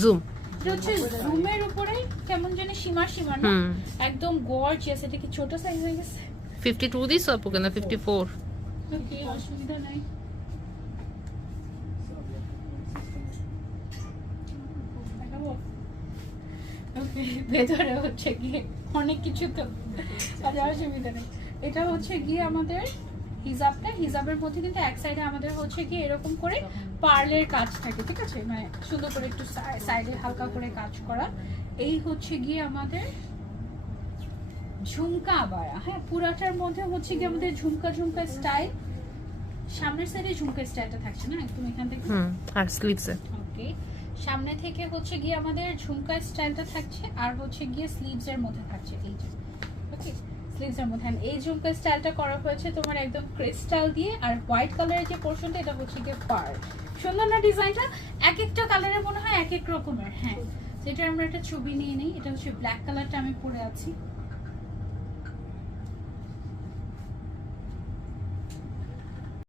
Zoom এটা হচ্ছে জুমের উপরে কেমন জানি সীমা সীমা না, একদম গর্জিয়াস। এটা কি ছোট সাইজ হয়ে গেছে? 52 দিস আপু কেন 54? ওকে, অসুবিধা নাই। ওকে, ভেতরে হচ্ছে গিয়ে অনেক কিছু তো, আর অসুবিধা নেই। এটা হচ্ছে গিয়ে আমাদের হিজাবটা, হিজাবের মধ্যে কিন্তু এক সাইডে আমাদের হচ্ছে গিয়ে এরকম করে পার্লের কাজ থাকে, ঠিক আছে, মানে সুন্দর করে একটু সাইডে হালকা করে কাজ করা। এই হচ্ছে গিয়ে আমাদের ঝুমকা আবায়া। হ্যাঁ, পুরাটার মধ্যে হচ্ছে গিয়ে আমাদের ঝুমকা ঝুমকা স্টাইল। সামনের সাইডে ঝুমকা স্টাইলটা থাকছে না একদম এখান থেকে, আর স্লিভসে ওকে। সামনে থেকে হচ্ছে গিয়ে আমাদের ঝুমকা স্টাইলটা থাকছে, আর হচ্ছে গিয়ে স্লিভস এর মধ্যে থাকছে এই যে, ওকে, স্লিভস এর মধ্যে। এই ঝুমকা স্টাইলটা করা হয়েছে তোমার একদম ক্রিস্টাল দিয়ে, আর হোয়াইট কালারের যে পোরশনটা এটা হচ্ছে গিয়ে পার্ল। সুন্দর না ডিজাইনটা? এক একটা কালারে মনে হয় এক এক রকমের। হ্যাঁ, যেটা আমরা একটা ছবি নিয়ে নিই, এটা হচ্ছে ব্ল্যাক কালারটা আমি পরে আছি।